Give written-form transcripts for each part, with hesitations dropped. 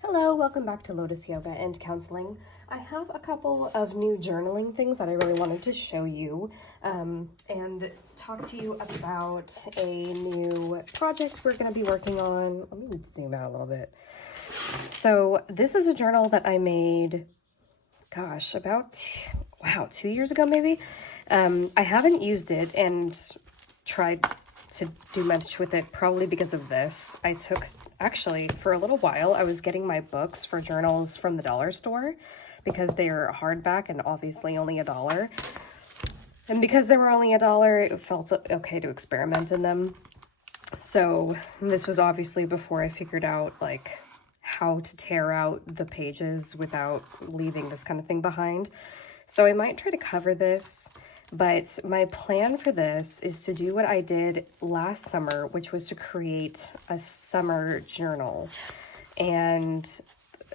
Hello, welcome back to Lotus Yoga and Counseling. I have a couple of new journaling things that I really wanted to show you and talk to you about a new project we're going to be working on. Let me zoom out a little bit. So this is a journal that I made, gosh, about, 2 years ago maybe. I haven't used it and tried to do much with it probably because of this. Actually, for a little while, I was getting my books for journals from the dollar store because they are hardback and obviously only $1. And because they were only $1, it felt okay to experiment in them. So this was obviously before I figured out like how to tear out the pages without leaving this kind of thing behind. So I might try to cover this. But my plan for this is to do what I did last summer, which was to create a summer journal. And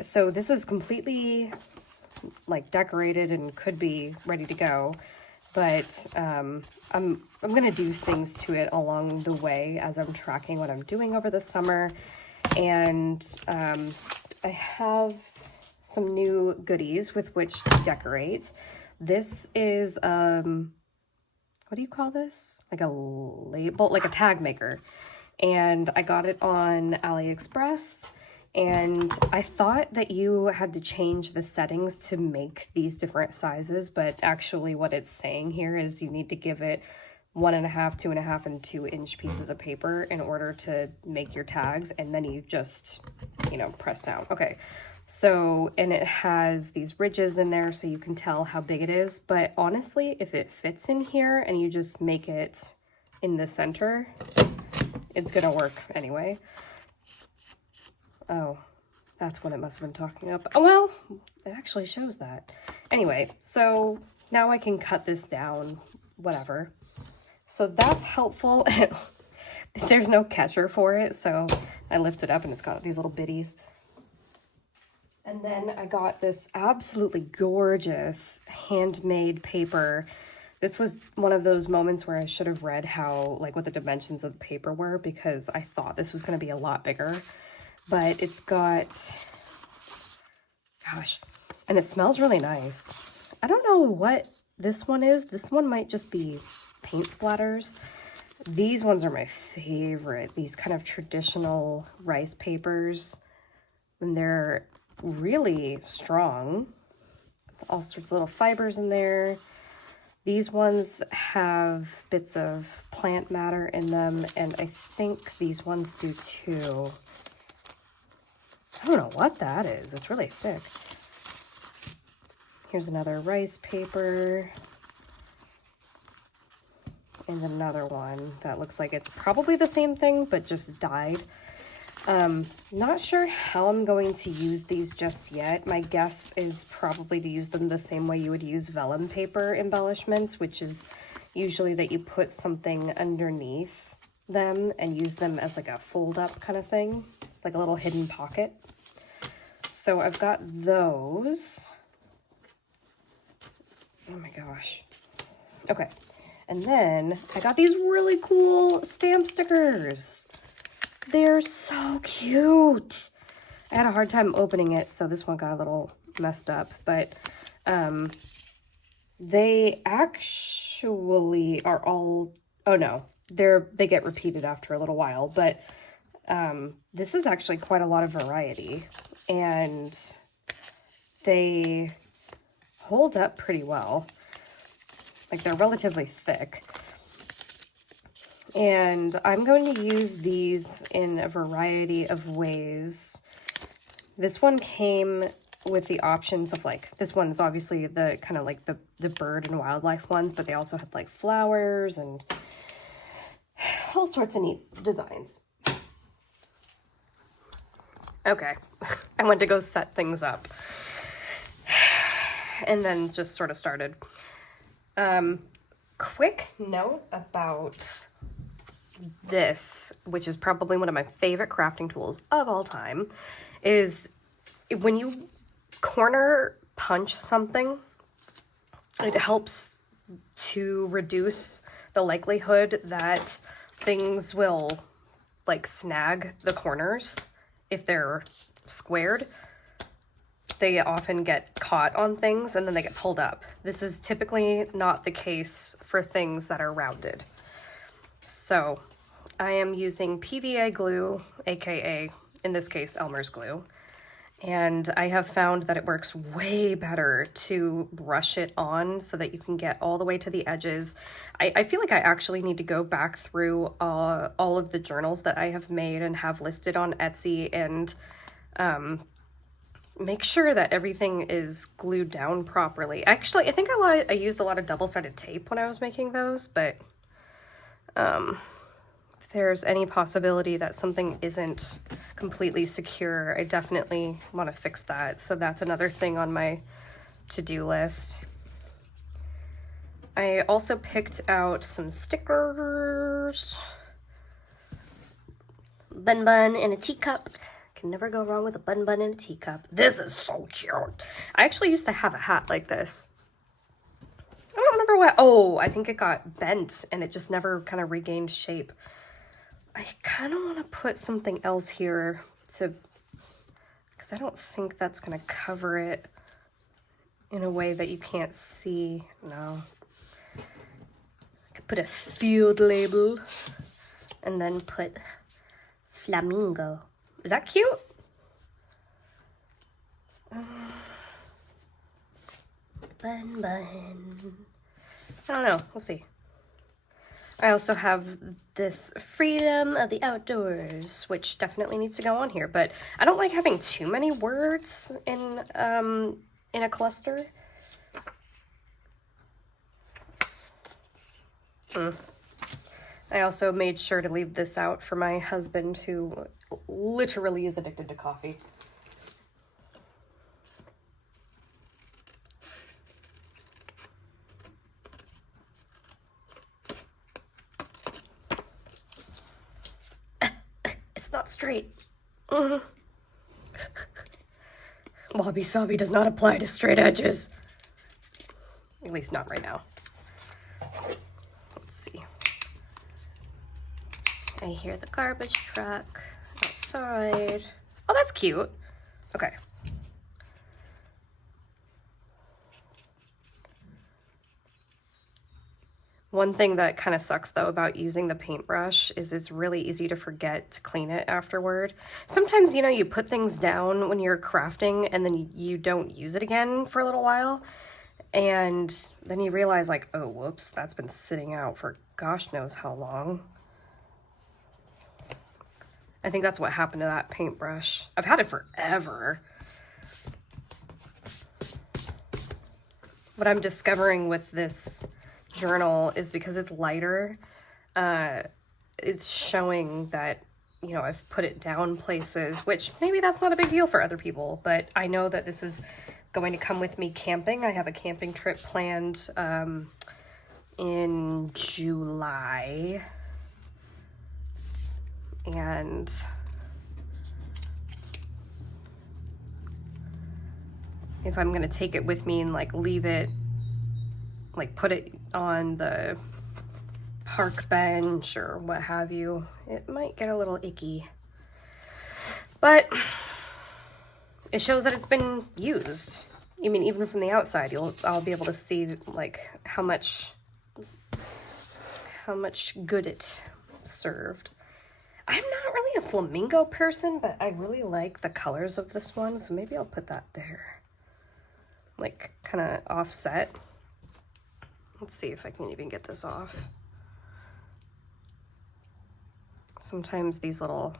so this is completely like decorated and could be ready to go. But I'm going to do things to it along the way as I'm tracking what I'm doing over the summer. And I have some new goodies with which to decorate. This is, what do you call this? Like a label, like a tag maker. And I got it on AliExpress. And I thought that you had to change the settings to make these different sizes, but actually what it's saying here is you need to give it 1.5, 2.5, and 2-inch pieces of paper in order to make your tags. And then you just, press down. Okay. So, and it has these ridges in there so you can tell how big it is. But honestly, if it fits in here and you just make it in the center, it's going to work anyway. Oh, that's what it must have been talking about. Oh, well, it actually shows that. Anyway, so now I can cut this down, whatever. So that's helpful. There's no catcher for it, so I lift it up and it's got these little bitties. And then I got this absolutely gorgeous handmade paper. This was one of those moments where I should have read what the dimensions of the paper were, because I thought this was going to be a lot bigger. But it's got, gosh, and it smells really nice. I don't know what this one is. This one might just be paint splatters. These ones are my favorite. These kind of traditional rice papers. And they're really strong. All sorts of little fibers in there. These ones have bits of plant matter in them, and I think these ones do too. I don't know what that is. It's really thick. Here's another rice paper. And another one that looks like it's probably the same thing, but just dyed. Not sure how I'm going to use these just yet. My guess is probably to use them the same way you would use vellum paper embellishments, which is usually that you put something underneath them and use them as like a fold up kind of thing, like a little hidden pocket. So I've got those. Oh my gosh. Okay. And then I got these really cool stamp stickers. They're so cute. I had a hard time opening it, so this one got a little messed up, but they actually are all, oh no, they get repeated after a little while, but this is actually quite a lot of variety, and they hold up pretty well. Like, they're relatively thick. And I'm going to use these in a variety of ways. This one came with the options of this one's obviously the kind of like the bird and wildlife ones, but they also had like flowers and all sorts of neat designs. Okay, I went to go set things up and then just sort of started. Quick note about this, which is probably one of my favorite crafting tools of all time, is when you corner punch something, it helps to reduce the likelihood that things will snag the corners if they're squared, they often get caught on things and then they get pulled up. This is typically not the case for things that are rounded. So I am using PVA glue, aka in this case Elmer's glue, and I have found that it works way better to brush it on so that you can get all the way to the edges. I feel like I actually need to go back through all of the journals that I have made and have listed on Etsy and make sure that everything is glued down properly. Actually, I think I used a lot of double-sided tape when I was making those, but if there's any possibility that something isn't completely secure, I definitely want to fix that. So that's another thing on my to-do list. I also picked out some stickers. Bun bun in a teacup. Can never go wrong with a bun bun in a teacup. This is so cute. I actually used to have a hat like this. I don't remember what, oh, I think it got bent and it just never kind of regained shape. I kind of want to put something else here because I don't think that's going to cover it in a way that you can't see. No. I could put a field label and then put flamingo. Is that cute? Bun bun. I don't know. We'll see. I also have this freedom of the outdoors, which definitely needs to go on here, but I don't like having too many words in a cluster. I also made sure to leave this out for my husband, who literally is addicted to coffee. It's not straight. Wabi Sabi does not apply to straight edges. At least not right now. Let's see. I hear the garbage truck outside. Oh, that's cute. Okay. One thing that kind of sucks though about using the paintbrush is it's really easy to forget to clean it afterward. Sometimes, you know, you put things down when you're crafting and then you don't use it again for a little while. And then you realize like, oh, whoops, that's been sitting out for gosh knows how long. I think that's what happened to that paintbrush. I've had it forever. What I'm discovering with this journal is because it's lighter, it's showing that, you know, I've put it down places, which maybe that's not a big deal for other people, but I know that this is going to come with me camping. I have a camping trip planned in July, and if I'm gonna take it with me and like leave it, like put it on the park bench or what have you, it might get a little icky. But it shows that it's been used. I mean, even from the outside, I'll be able to see like how much good it served. I'm not really a flamingo person, but I really like the colors of this one, so maybe I'll put that there. Like, kind of offset. Let's see if I can even get this off. Sometimes these little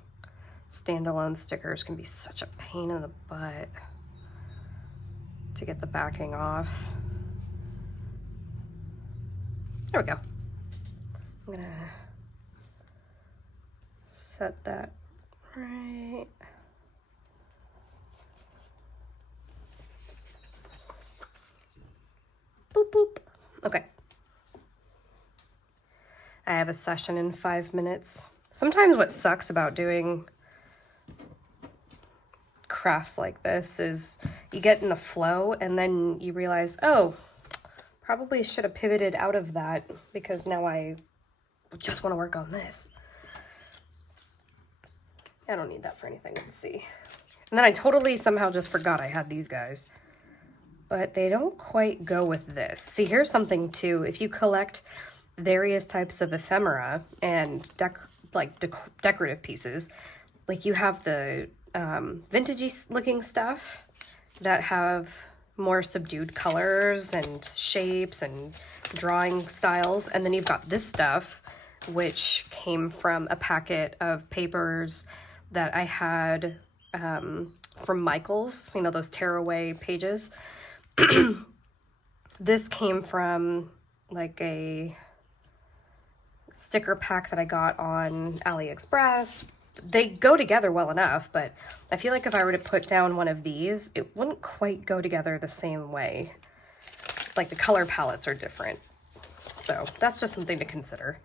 standalone stickers can be such a pain in the butt to get the backing off. There we go. I'm gonna set that right. Boop, boop. Okay. I have a session in 5 minutes. Sometimes what sucks about doing crafts like this is you get in the flow and then you realize, oh, probably should have pivoted out of that because now I just want to work on this. I don't need that for anything. Let's see. And then I totally somehow just forgot I had these guys. But they don't quite go with this. See, here's something too. If you collect various types of ephemera and decorative pieces, like you have the vintagey looking stuff that have more subdued colors and shapes and drawing styles. And then you've got this stuff, which came from a packet of papers that I had from Michael's, you know, those tearaway pages. This came from like a sticker pack that I got on AliExpress. They go together well enough, but I feel like if I were to put down one of these, it wouldn't quite go together the same way. It's like the color palettes are different. So that's just something to consider,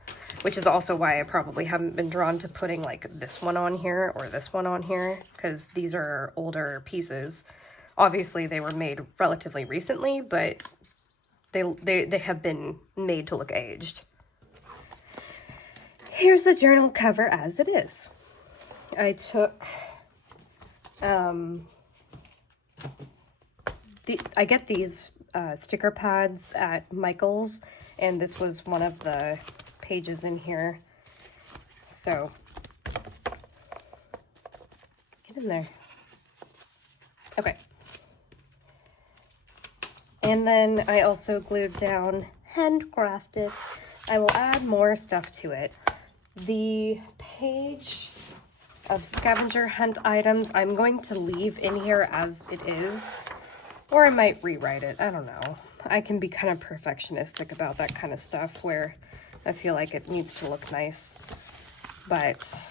which is also why I probably haven't been drawn to putting like this one on here or this one on here, because these are older pieces. Obviously, they were made relatively recently, but they have been made to look aged. Here's the journal cover as it is. I took, I get these sticker pads at Michael's, and this was one of the pages in here. So, get in there. Okay. And then I also glued down handcrafted. I will add more stuff to it. The page of scavenger hunt items, I'm going to leave in here as it is, or I might rewrite it. I don't know. I can be kind of perfectionistic about that kind of stuff where I feel like it needs to look nice. But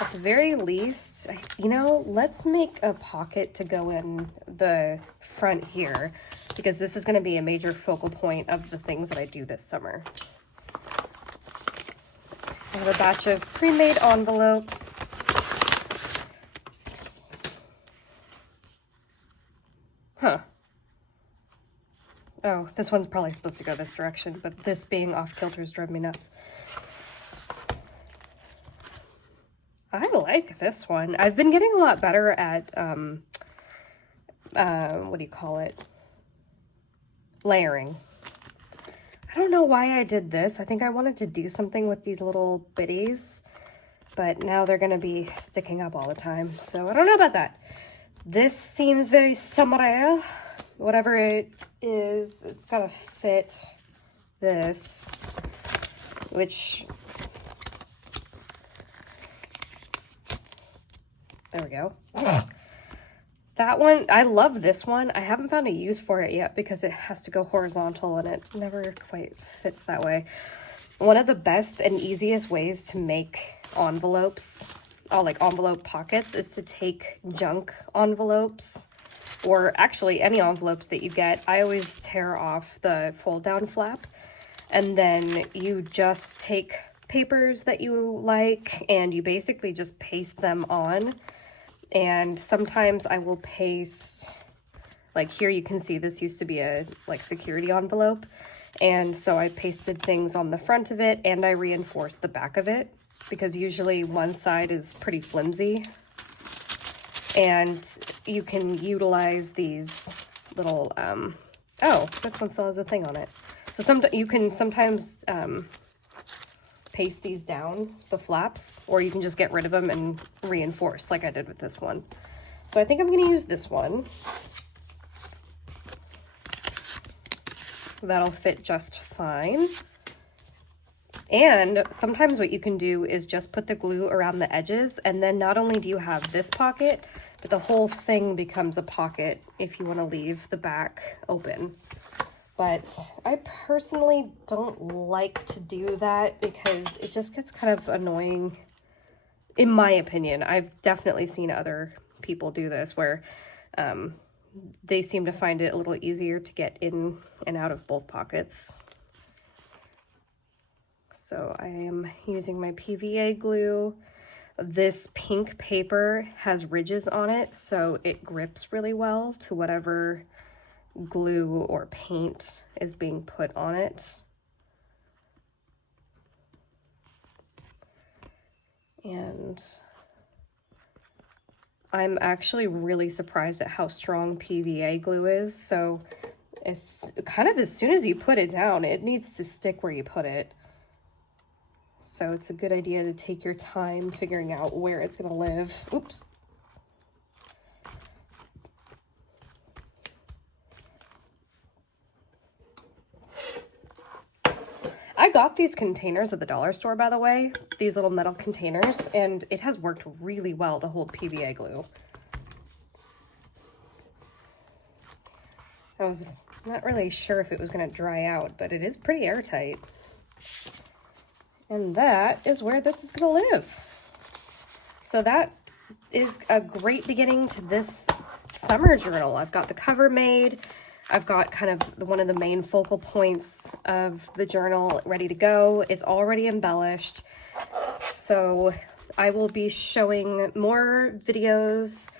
at the very least, you know, let's make a pocket to go in the front here, because this is going to be a major focal point of the things that I do this summer. I have a batch of pre-made envelopes. Huh. Oh, this one's probably supposed to go this direction, but this being off-kilters drove me nuts. I like this one. I've been getting a lot better at, what do you call it? Layering. I don't know why I did this. I think I wanted to do something with these little bitties, but now they're going to be sticking up all the time. So I don't know about that. This seems very summery. Whatever it is, it's got to fit this, which... There we go. That one, I love this one. I haven't found a use for it yet because it has to go horizontal and it never quite fits that way. One of the best and easiest ways to make envelopes, like envelope pockets, is to take junk envelopes, or actually any envelopes that you get. I always tear off the fold down flap, and then you just take papers that you like and you basically just paste them on. And sometimes I will paste, like here you can see this used to be a like security envelope, and so I pasted things on the front of it and I reinforced the back of it, because usually one side is pretty flimsy, and you can utilize these little oh, this one still has a thing on it. So you can sometimes paste these down, the flaps, or you can just get rid of them and reinforce like I did with this one. So I think I'm going to use this one. That'll fit just fine. And sometimes what you can do is just put the glue around the edges, and then not only do you have this pocket, but the whole thing becomes a pocket if you want to leave the back open. But I personally don't like to do that because it just gets kind of annoying, in my opinion. I've definitely seen other people do this where they seem to find it a little easier to get in and out of both pockets. So I am using my PVA glue. This pink paper has ridges on it, so it grips really well to whatever glue or paint is being put on it. And I'm actually really surprised at how strong PVA glue is. So it's kind of as soon as you put it down, it needs to stick where you put it. So it's a good idea to take your time figuring out where it's going to live. Oops. I got these containers at the dollar store, by the way, these little metal containers, and it has worked really well to hold PVA glue. I was not really sure if it was going to dry out, but it is pretty airtight. And that is where this is going to live. So that is a great beginning to this summer journal. I've got the cover made. I've got kind of one of the main focal points of the journal ready to go. It's already embellished. So I will be showing more videos,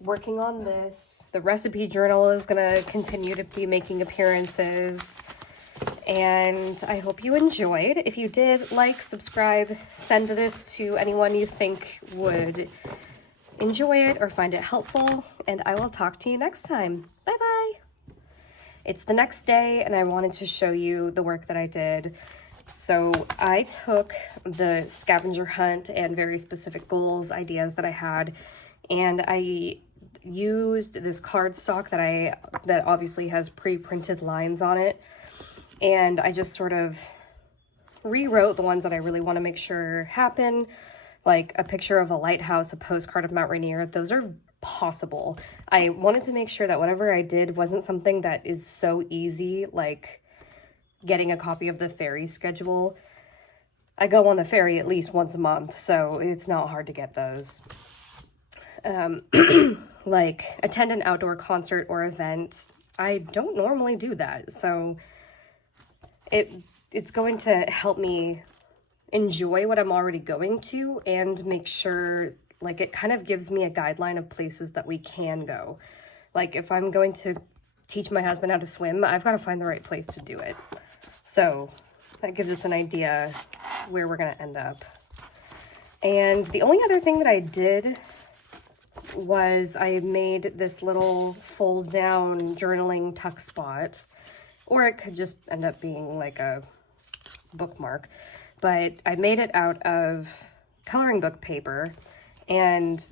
working on this. The recipe journal is going to continue to be making appearances. And I hope you enjoyed. If you did, like, subscribe, send this to anyone you think would enjoy it or find it helpful, and I will talk to you next time. Bye-bye. It's the next day, and I wanted to show you the work that I did. So I took the scavenger hunt and very specific goals, ideas that I had, and I used this cardstock that obviously has pre-printed lines on it, and I just sort of rewrote the ones that I really want to make sure happen, like a picture of a lighthouse, a postcard of Mount Rainier. Those are possible. I wanted to make sure that whatever I did wasn't something that is so easy, like getting a copy of the ferry schedule. I go on the ferry at least once a month, so it's not hard to get those. Like attend an outdoor concert or event. I don't normally do that, so it's going to help me enjoy what I'm already going to and make sure, like, it kind of gives me a guideline of places that we can go. Like, if I'm going to teach my husband how to swim, I've got to find the right place to do it. So that gives us an idea where we're going to end up. And the only other thing that I did was I made this little fold down journaling tuck spot, or it could just end up being like a bookmark, but I made it out of coloring book paper. And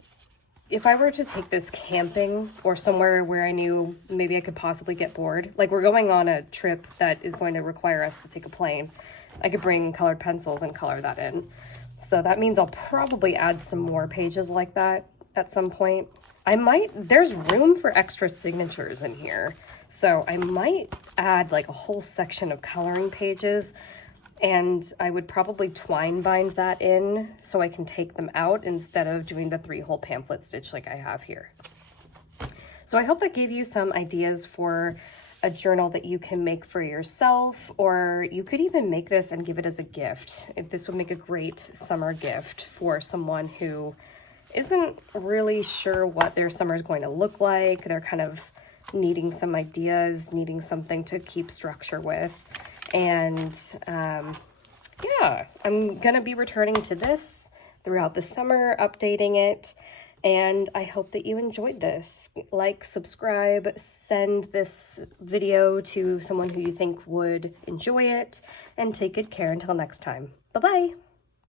if I were to take this camping or somewhere where I knew maybe I could possibly get bored, like we're going on a trip that is going to require us to take a plane, I could bring colored pencils and color that in. So that means I'll probably add some more pages like that at some point. There's room for extra signatures in here. So I might add like a whole section of coloring pages, and I would probably twine bind that in so I can take them out instead of doing the 3-hole pamphlet stitch like I have here. So I hope that gave you some ideas for a journal that you can make for yourself, or you could even make this and give it as a gift. This would make a great summer gift for someone who isn't really sure what their summer is going to look like. They're kind of needing some ideas, needing something to keep structure with. And yeah, I'm gonna be returning to this throughout the summer, updating it, and I hope that you enjoyed this. Like, subscribe, send this video to someone who you think would enjoy it, and take good care until next time. Bye-bye.